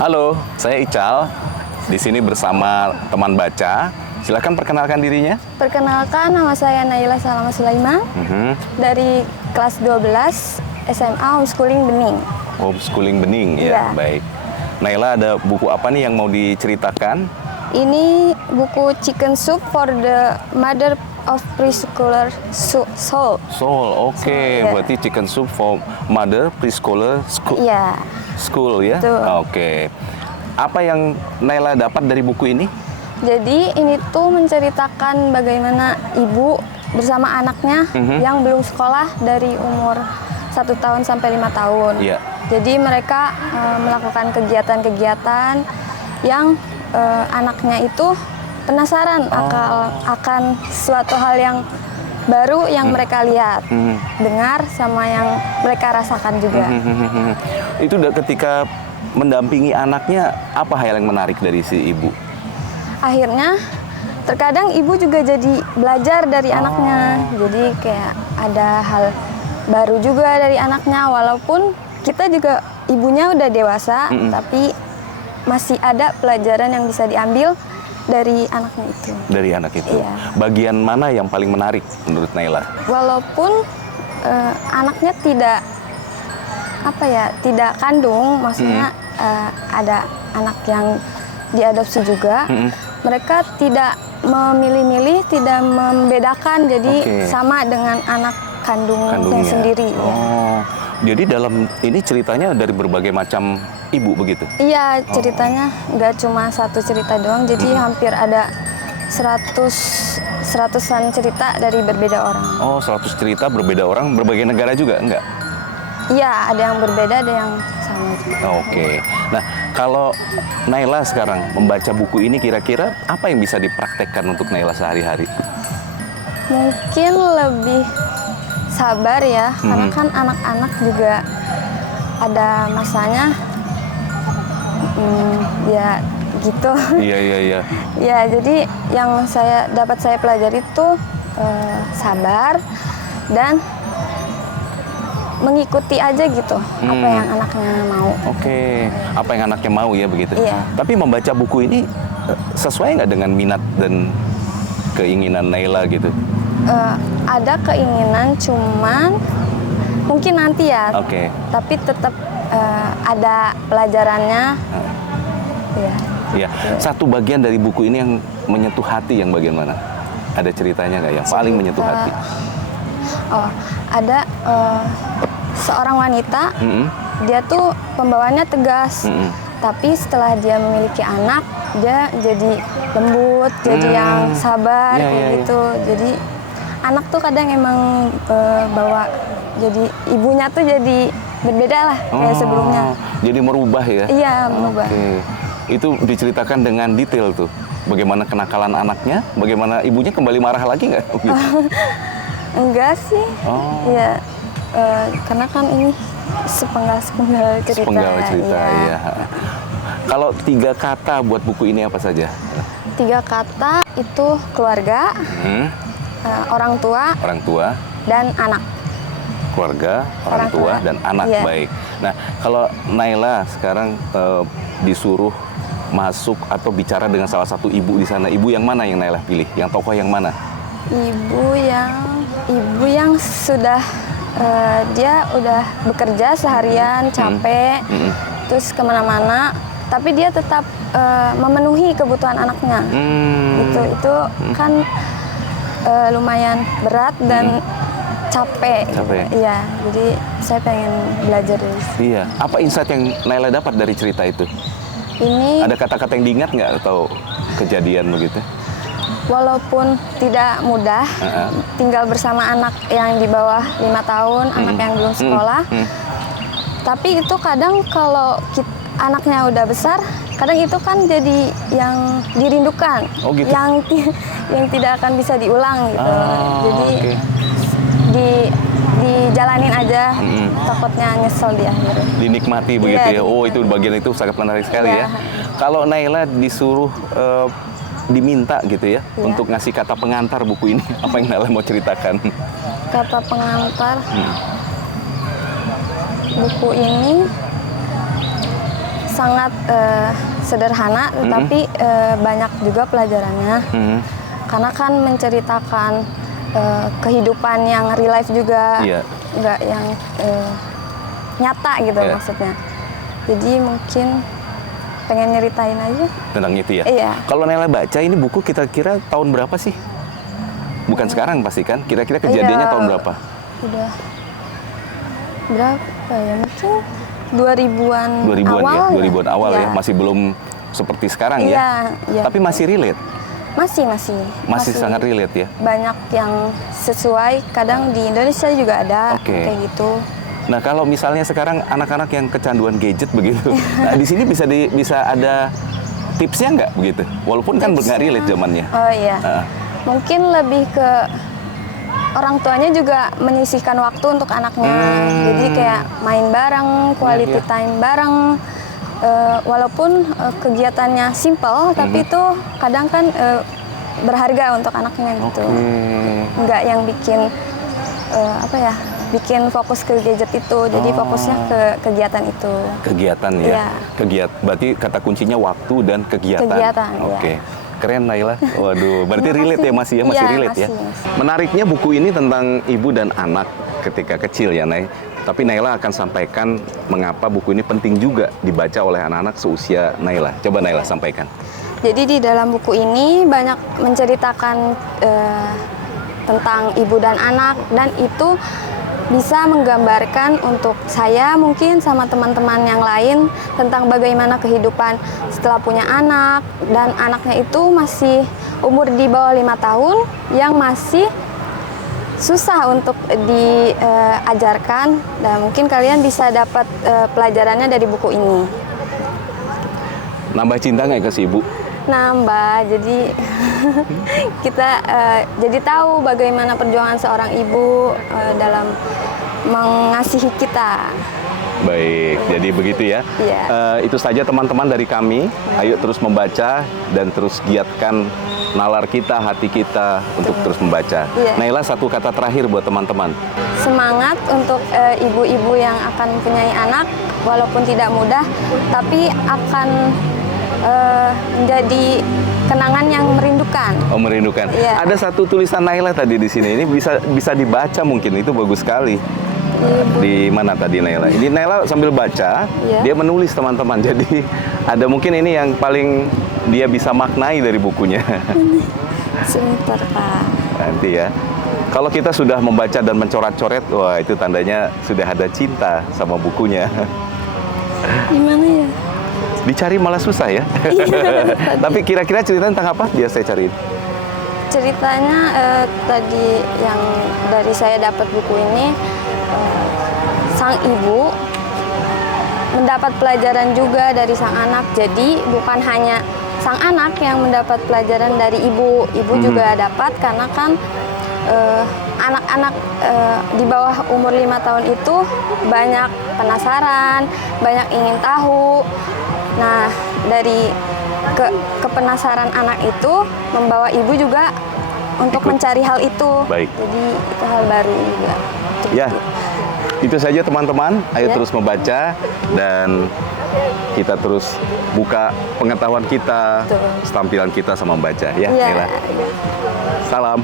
Halo, saya Ical. Di sini bersama teman baca. Silakan perkenalkan dirinya. Perkenalkan, nama saya Naila Salama Sulaiman dari kelas 12 SMA Homeschooling Bening. Homeschooling Bening, ya. Iya. Baik. Naila, ada buku apa nih yang mau diceritakan? Ini buku Chicken Soup for the Mother of Preschooler Soul. Soul, oke. Soul, ya. Berarti Chicken Soup for Mother Preschooler School. Iya. School ya? Betul. Oke. Apa yang Naila dapat dari buku ini? Jadi ini tuh menceritakan bagaimana ibu bersama anaknya yang belum sekolah dari umur 1 tahun sampai 5 tahun. Iya. Jadi mereka melakukan kegiatan-kegiatan yang anaknya itu penasaran akan suatu hal yang baru yang mereka lihat, dengar, sama yang mereka rasakan juga. Itu ketika mendampingi anaknya, apa hal yang menarik dari si ibu? Akhirnya terkadang ibu juga jadi belajar dari anaknya. Jadi kayak ada hal baru juga dari anaknya, walaupun kita juga ibunya udah dewasa, tapi masih ada pelajaran yang bisa diambil dari anaknya itu. Dari anak itu? Iya. Bagian mana yang paling menarik menurut Naila? Walaupun anaknya tidak kandung, maksudnya ada anak yang diadopsi juga, mereka tidak memilih-milih, tidak membedakan, jadi sama dengan anak kandungnya sendiri. Oh, jadi dalam ini ceritanya dari berbagai macam ibu begitu? Iya, ceritanya nggak cuma satu cerita doang, jadi hampir ada 100-an cerita dari berbeda orang. Oh, 100 cerita berbeda orang, berbagai negara juga, enggak? Iya, ada yang berbeda, ada yang sama juga. Oke. Nah, kalau Naila sekarang membaca buku ini, kira-kira apa yang bisa dipraktekkan untuk Naila sehari-hari? Mungkin lebih sabar ya, karena kan anak-anak juga ada masanya, ya gitu. Iya. Ya, jadi yang dapat saya pelajari itu sabar dan mengikuti aja gitu apa yang anaknya mau. Oke, apa yang anaknya mau ya begitu. Iya. Tapi membaca buku ini sesuai nggak dengan minat dan keinginan Naila gitu? Ada keinginan, cuman mungkin nanti ya. Oke. Tapi tetap ada pelajarannya. Ya. Ya, satu bagian dari buku ini yang menyentuh hati yang bagian mana? Ada ceritanya nggak yang paling menyentuh hati? Oh, ada seorang wanita, dia tuh pembawaannya tegas, tapi setelah dia memiliki anak, dia jadi lembut, jadi yang sabar, kayak gitu. Jadi anak tuh kadang emang bawa, jadi ibunya tuh jadi berbeda lah kayak sebelumnya. Jadi merubah ya? Iya, merubah. Oke. Itu diceritakan dengan detail tuh. Bagaimana kenakalan anaknya, bagaimana ibunya kembali marah lagi nggak? Gitu. Enggak sih. Iya, karena kan ini sepenggal cerita. Sepenggal cerita, iya. Kalau 3 kata buat buku ini apa saja? 3 kata itu keluarga, orang tua, dan anak. Keluarga, orang tua, dan anak. Iya. Baik. Nah, kalau Naila sekarang disuruh masuk atau bicara dengan salah satu ibu di sana, ibu yang mana yang Naila pilih? Yang tokoh yang mana? Ibu yang sudah dia udah bekerja seharian, capek, terus kemana-mana, tapi dia tetap memenuhi kebutuhan anaknya. Itu kan lumayan berat dan capek. Iya, jadi saya pengen belajar dari situ. Iya. Apa insight yang Naila dapat dari cerita itu? Ini Ada kata-kata yang diingat nggak atau kejadian begitu? walaupun tidak mudah, tinggal bersama anak yang di bawah 5 tahun, anak yang belum sekolah, tapi itu kadang kalau anaknya udah besar, kadang itu kan jadi yang dirindukan, gitu? yang tidak akan bisa diulang gitu. Jadi dijalanin aja, takutnya nyesel di akhir. Dinikmati begitu ya. Oh, itu bagian itu sangat menarik sekali ya. Kalau Naila disuruh diminta gitu ya untuk ngasih kata pengantar buku ini, apa yang Naila mau ceritakan? Kata pengantar buku ini sangat sederhana, tetapi banyak juga pelajarannya. Karena kan menceritakan kehidupan yang real life juga, Iya. nggak yang nyata gitu Iya. maksudnya. Jadi mungkin pengen nyeritain aja. Tentang itu ya. Iya. Kalau Naila baca ini buku kira-kira tahun berapa sih? Bukan sekarang pasti kan? Kira-kira kejadiannya Iya. tahun berapa? Udah berapa ya? Mungkin 2000-an 2000-an awal ya, 2000-an awal ya. Iya. Masih belum seperti sekarang Iya, ya. iya. Tapi masih relate. Masih Sangat relate ya. banyak yang sesuai. Kadang di Indonesia juga ada Oke. kayak gitu. Nah, kalau misalnya sekarang anak-anak yang kecanduan gadget begitu. Nah, di sini bisa ada tipsnya nggak begitu? Walaupun kan nggak relate zamannya. Oh iya. Heeh. Mungkin lebih ke orang tuanya juga menyisihkan waktu untuk anaknya. Jadi kayak main bareng, quality Iya. time bareng. Walaupun kegiatannya simple, tapi itu kadang kan berharga untuk anaknya gitu. Nggak yang bikin bikin fokus ke gadget itu. Jadi fokusnya ke kegiatan itu. Kegiatan ya. Iya. Berarti kata kuncinya waktu dan kegiatan. Kegiatan, Oke. iya. Keren Naila. Waduh, berarti Terima relate ya kasih. masih Iya, relate ya. masih. Menariknya buku ini tentang ibu dan anak ketika kecil ya, Nay. Tapi Naila akan sampaikan mengapa buku ini penting juga dibaca oleh anak-anak seusia Naila. Coba Naila sampaikan. Jadi di dalam buku ini banyak menceritakan tentang ibu dan anak, dan itu bisa menggambarkan untuk saya mungkin sama teman-teman yang lain tentang bagaimana kehidupan setelah punya anak, dan anaknya itu masih umur di bawah 5 tahun yang masih susah untuk diajarkan, dan mungkin kalian bisa dapat pelajarannya dari buku ini. Nambah cinta nggak ke si ibu? Nambah, jadi kita jadi tahu bagaimana perjuangan seorang ibu dalam mengasihi kita. Baik, jadi begitu ya. Iya. Itu saja teman-teman dari kami. Ayo terus membaca dan terus giatkan nalar kita, hati kita untuk terus membaca. Iya. Naila, satu kata terakhir buat teman-teman. Semangat untuk ibu-ibu yang akan mempunyai anak, walaupun tidak mudah, tapi akan menjadi kenangan yang merindukan. Oh, merindukan. Iya. Ada satu tulisan Naila tadi di sini. Ini bisa dibaca mungkin, itu bagus sekali. Di mana tadi Naila? Ini Naila sambil baca, Iya. dia menulis teman-teman. Jadi ada mungkin ini yang paling dia bisa maknai dari bukunya. Sebentar, Pak. Nanti ya. Kalau kita sudah membaca dan mencoret-coret, wah itu tandanya sudah ada cinta sama bukunya. Gimana ya? Dicari malah susah ya. Tapi kira-kira ceritanya tentang apa? Biar saya cariin. Ceritanya tadi yang dari saya dapat buku ini, sang ibu mendapat pelajaran juga dari sang anak. Jadi bukan hanya sang anak yang mendapat pelajaran dari ibu juga dapat, karena kan anak-anak di bawah umur 5 tahun itu banyak penasaran, banyak ingin tahu. Nah, dari kepenasaran anak itu membawa ibu juga untuk mencari hal itu. Baik. Jadi itu hal baru juga. Ya, itu saja teman-teman. Ayo Ya. terus membaca dan kita terus buka pengetahuan kita, Betul. tampilan kita sama membaca ya. Iya. Naila. Salam.